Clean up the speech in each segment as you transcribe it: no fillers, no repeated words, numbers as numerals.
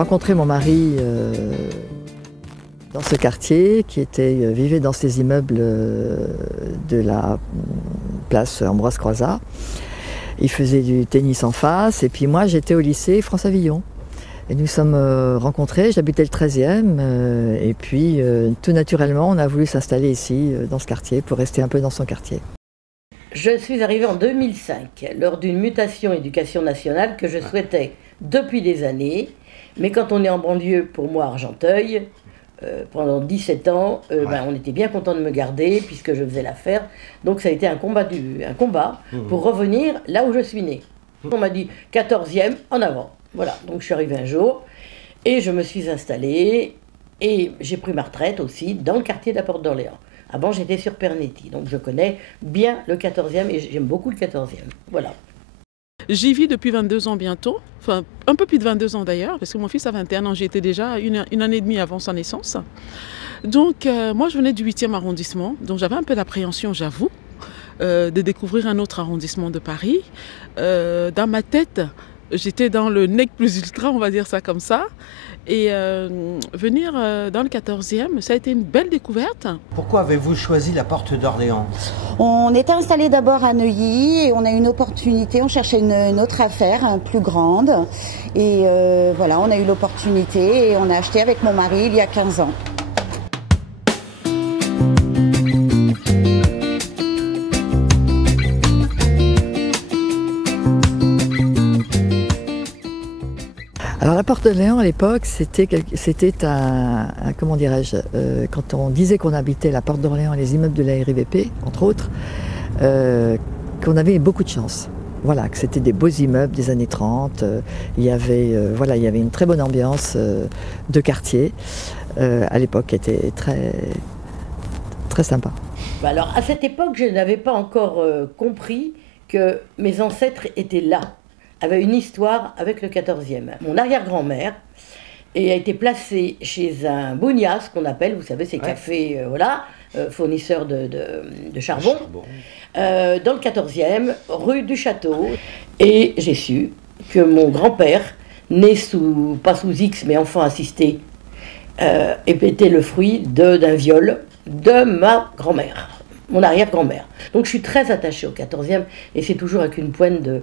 rencontré mon mari dans ce quartier qui vivait dans ces immeubles de la place Ambroise Croizat. Il faisait du tennis en face et puis moi j'étais au lycée François Villon. Et nous sommes rencontrés, j'habitais le 13e et puis tout naturellement on a voulu s'installer ici dans ce quartier pour rester un peu dans son quartier. Je suis arrivée en 2005 lors d'une mutation éducation nationale que je souhaitais depuis des années, mais quand on est en banlieue, pour moi Argenteuil, pendant 17 ans, on était bien content de me garder puisque je faisais l'affaire. Donc ça a été un combat pour revenir là où je suis née. On m'a dit 14e en avant. Voilà, donc je suis arrivée un jour et je me suis installée et j'ai pris ma retraite aussi dans le quartier de la Porte d'Orléans. Avant j'étais sur Pernetti, donc je connais bien le 14e et j'aime beaucoup le 14e. Voilà. J'y vis depuis 22 ans bientôt, enfin un peu plus de 22 ans d'ailleurs, parce que mon fils a 21 ans, j'y étais déjà une année et demie avant sa naissance. Donc moi je venais du 8e arrondissement, donc j'avais un peu d'appréhension, j'avoue, de découvrir un autre arrondissement de Paris. Dans ma tête, j'étais dans le nec plus ultra, on va dire ça comme ça. Et venir dans le 14e, ça a été une belle découverte. Pourquoi avez-vous choisi la Porte d'Orléans? On était installé d'abord à Neuilly et on a eu une opportunité, on cherchait une autre affaire plus grande. Et voilà, on a eu l'opportunité et on a acheté avec mon mari il y a 15 ans. Alors la Porte d'Orléans à l'époque, c'était comment dirais-je, quand on disait qu'on habitait la Porte d'Orléans et les immeubles de la RIVP, entre autres, qu'on avait beaucoup de chance. Voilà, que c'était des beaux immeubles des années 30, il y avait une très bonne ambiance de quartier, à l'époque, qui était très, très sympa. Alors à cette époque, je n'avais pas encore compris que mes ancêtres étaient là, avait une histoire avec le 14e. Mon arrière-grand-mère a été placée chez un bougnas, qu'on appelle, vous savez, ces cafés, fournisseurs de charbon, dans le 14e, rue du Château. Et j'ai su que mon grand-père, né pas sous X, mais enfant assisté, était le fruit d'un viol de ma grand-mère, mon arrière-grand-mère. Donc je suis très attachée au 14e, et c'est toujours avec une pointe de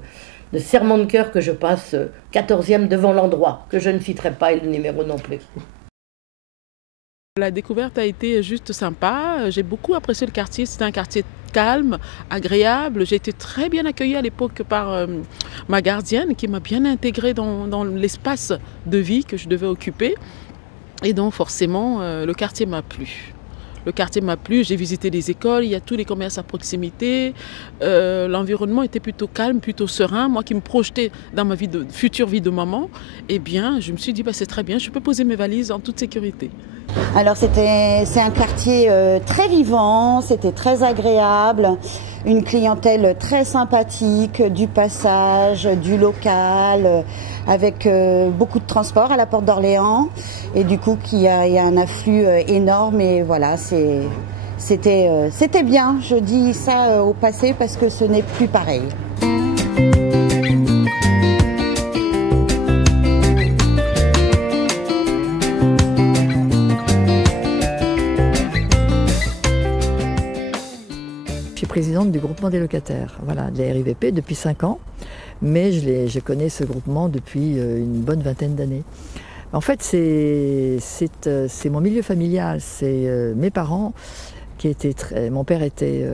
serrement de cœur que je passe 14e devant l'endroit, que je ne citerai pas et le numéro non plus. La découverte a été juste sympa, j'ai beaucoup apprécié le quartier, c'était un quartier calme, agréable. J'ai été très bien accueillie à l'époque par ma gardienne qui m'a bien intégrée dans l'espace de vie que je devais occuper. Et donc forcément, le quartier m'a plu. Le quartier m'a plu, j'ai visité les écoles, il y a tous les commerces à proximité. L'environnement était plutôt calme, plutôt serein. Moi qui me projetais dans ma future vie de maman, eh bien, je me suis dit, c'est très bien, je peux poser mes valises en toute sécurité. Alors c'est un quartier très vivant, c'était très agréable, une clientèle très sympathique, du passage, du local, avec beaucoup de transport à la Porte d'Orléans et du coup il y a un afflux énorme et voilà, c'était bien, je dis ça au passé parce que ce n'est plus pareil. Je suis présidente du groupement des locataires, voilà, de la RIVP depuis 5 ans, mais je connais ce groupement depuis une bonne vingtaine d'années. En fait, c'est mon milieu familial, c'est mes parents qui étaient mon père était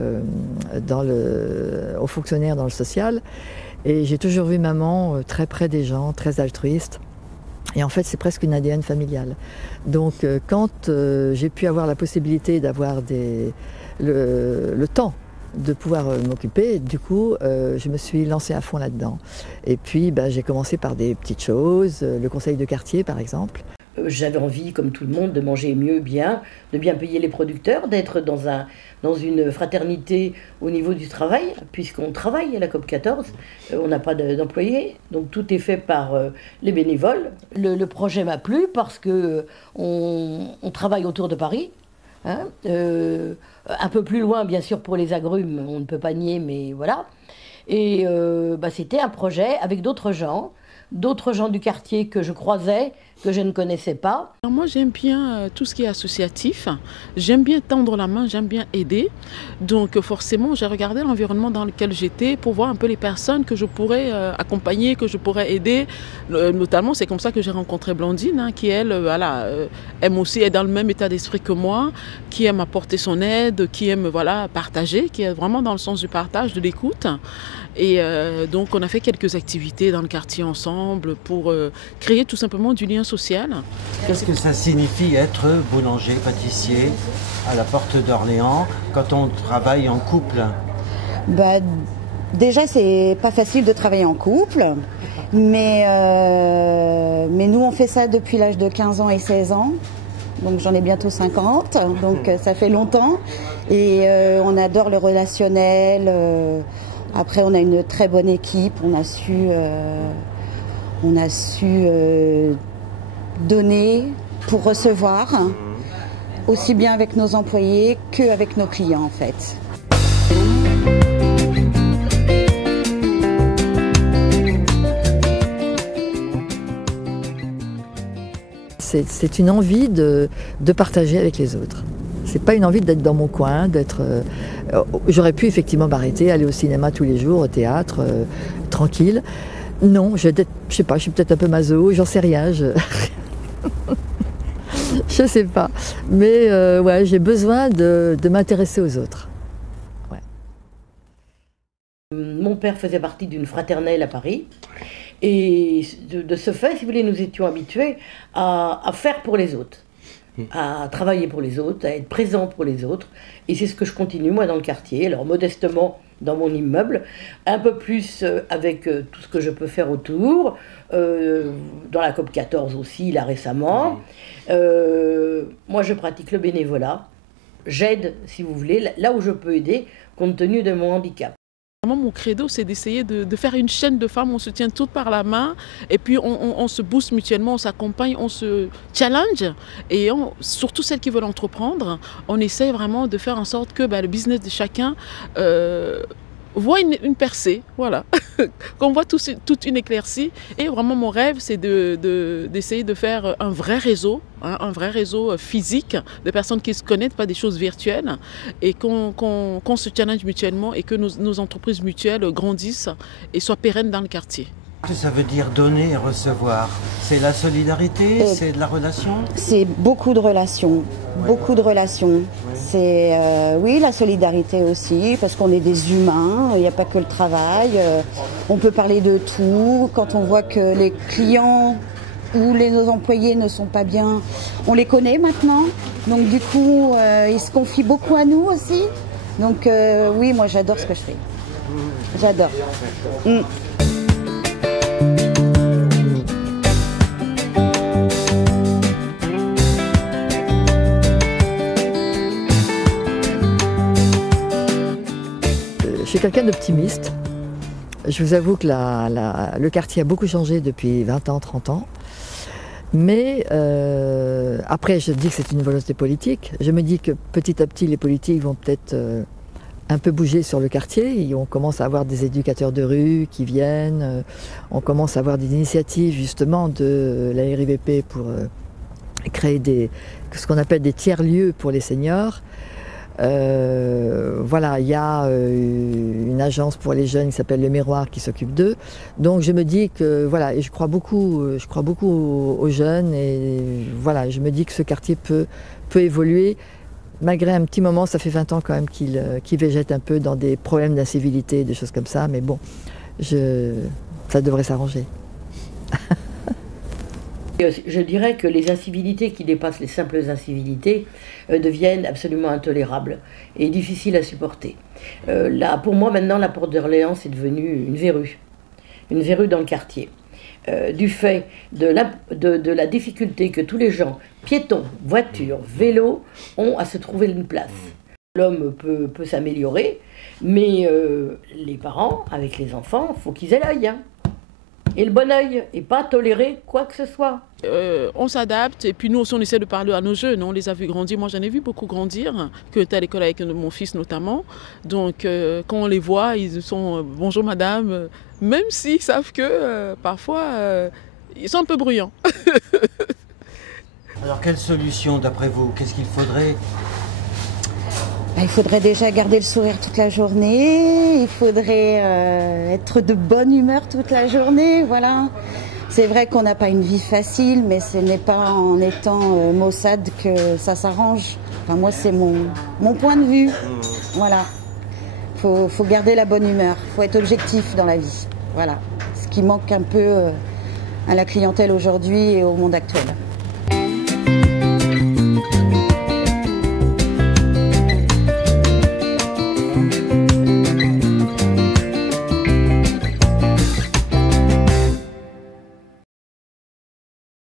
haut fonctionnaire dans le social, et j'ai toujours vu maman très près des gens, très altruiste. Et en fait, c'est presque une ADN familiale. Donc, quand j'ai pu avoir la possibilité d'avoir le temps de pouvoir m'occuper, du coup je me suis lancée à fond là-dedans. Et puis j'ai commencé par des petites choses, le conseil de quartier par exemple. J'avais envie, comme tout le monde, de manger mieux, bien, de bien payer les producteurs, d'être dans une fraternité au niveau du travail, puisqu'on travaille à la COP 14, on n'a pas d'employés, donc tout est fait par les bénévoles. Le projet m'a plu parce que on travaille autour de Paris. Hein, un peu plus loin, bien sûr, pour les agrumes, on ne peut pas nier, mais voilà. Et c'était un projet avec d'autres gens d'autres gens du quartier que je croisais, que je ne connaissais pas. Alors moi, j'aime bien tout ce qui est associatif. J'aime bien tendre la main, j'aime bien aider. Donc forcément, j'ai regardé l'environnement dans lequel j'étais pour voir un peu les personnes que je pourrais accompagner, que je pourrais aider. Notamment, c'est comme ça que j'ai rencontré Blandine, hein, qui elle, voilà, aime aussi, est dans le même état d'esprit que moi, qui aime apporter son aide, qui aime voilà, partager, qui est vraiment dans le sens du partage, de l'écoute. Et donc on a fait quelques activités dans le quartier ensemble pour créer tout simplement du lien social. Qu'est-ce que ça signifie être boulanger, pâtissier à la Porte d'Orléans quand on travaille en couple? Bah, déjà, c'est pas facile de travailler en couple, mais nous on fait ça depuis l'âge de 15 ans et 16 ans. Donc j'en ai bientôt 50, donc ça fait longtemps. Et on adore le relationnel. Après, on a une très bonne équipe. On a su donner pour recevoir, aussi bien avec nos employés qu'avec nos clients en fait. C'est une envie de partager avec les autres. C'est pas une envie d'être dans mon coin, j'aurais pu effectivement m'arrêter, aller au cinéma tous les jours, au théâtre, tranquille. Non, je sais pas, je suis peut-être un peu maso, j'en sais rien. Je sais pas. Mais ouais, j'ai besoin de m'intéresser aux autres. Ouais. Mon père faisait partie d'une fraternelle à Paris. Et de ce fait, si vous voulez, nous étions habitués à faire pour les autres, à travailler pour les autres, à être présent pour les autres. Et c'est ce que je continue, moi, dans le quartier. Alors, modestement, dans mon immeuble, un peu plus avec tout ce que je peux faire autour, dans la COP 14 aussi, là, récemment. Moi, je pratique le bénévolat. J'aide, si vous voulez, là où je peux aider, compte tenu de mon handicap. Mon credo, c'est d'essayer de faire une chaîne de femmes, on se tient toutes par la main et puis on se booste mutuellement, on s'accompagne, on se challenge et surtout celles qui veulent entreprendre, on essaie vraiment de faire en sorte que le business de chacun voit une percée, voilà, qu'on voit toute une éclaircie. Et vraiment mon rêve, c'est d'essayer de faire un vrai réseau, hein, un vrai réseau physique de personnes qui se connaissent, pas des choses virtuelles, et qu'on se challenge mutuellement et que nos entreprises mutuelles grandissent et soient pérennes dans le quartier. Ça veut dire donner et recevoir. C'est la solidarité, c'est de la relation? C'est beaucoup de relations, beaucoup de relations. Ouais. C'est oui, la solidarité aussi, parce qu'on est des humains, il n'y a pas que le travail. On peut parler de tout. Quand on voit que les clients ou nos employés ne sont pas bien, on les connaît maintenant. Donc du coup, ils se confient beaucoup à nous aussi. Donc oui, moi j'adore ce que je fais. J'adore. Je suis quelqu'un d'optimiste. Je vous avoue que le quartier a beaucoup changé depuis 20 ans, 30 ans. Mais après, je dis que c'est une volonté politique. Je me dis que petit à petit, les politiques vont peut-être un peu bouger sur le quartier. Et on commence à avoir des éducateurs de rue qui viennent. On commence à avoir des initiatives justement de la RIVP pour créer ce qu'on appelle des tiers-lieux pour les seniors. Voilà, il y a une agence pour les jeunes qui s'appelle Le Miroir qui s'occupe d'eux. Donc je me dis que voilà, et je crois beaucoup aux jeunes et voilà, je me dis que ce quartier peut évoluer malgré un petit moment. Ça fait 20 ans quand même qu'il végète un peu dans des problèmes d'incivilité, des choses comme ça, mais bon, ça devrait s'arranger. Je dirais que les incivilités qui dépassent les simples incivilités deviennent absolument intolérables et difficiles à supporter. Là, pour moi, maintenant, la Porte d'Orléans, c'est devenu une verrue dans le quartier. Du fait de la difficulté que tous les gens, piétons, voitures, vélos, ont à se trouver une place. L'homme peut s'améliorer, mais les parents, avec les enfants, il faut qu'ils aient l'œil. Hein. Et le bon oeil, et pas tolérer quoi que ce soit. On s'adapte et puis nous aussi on essaie de parler à nos jeunes, on les a vus grandir, moi j'en ai vu beaucoup grandir, qui étaient à l'école avec mon fils notamment, donc quand on les voit ils sont bonjour madame, même s'ils savent que parfois ils sont un peu bruyants. Alors quelle solution d'après vous? Qu'est-ce qu'il faudrait? Il faudrait déjà garder le sourire toute la journée, il faudrait être de bonne humeur toute la journée, voilà. C'est vrai qu'on n'a pas une vie facile, mais ce n'est pas en étant maussade que ça s'arrange. Enfin, moi, c'est mon point de vue. Voilà. Faut garder la bonne humeur, faut être objectif dans la vie. Voilà. Ce qui manque un peu à la clientèle aujourd'hui et au monde actuel.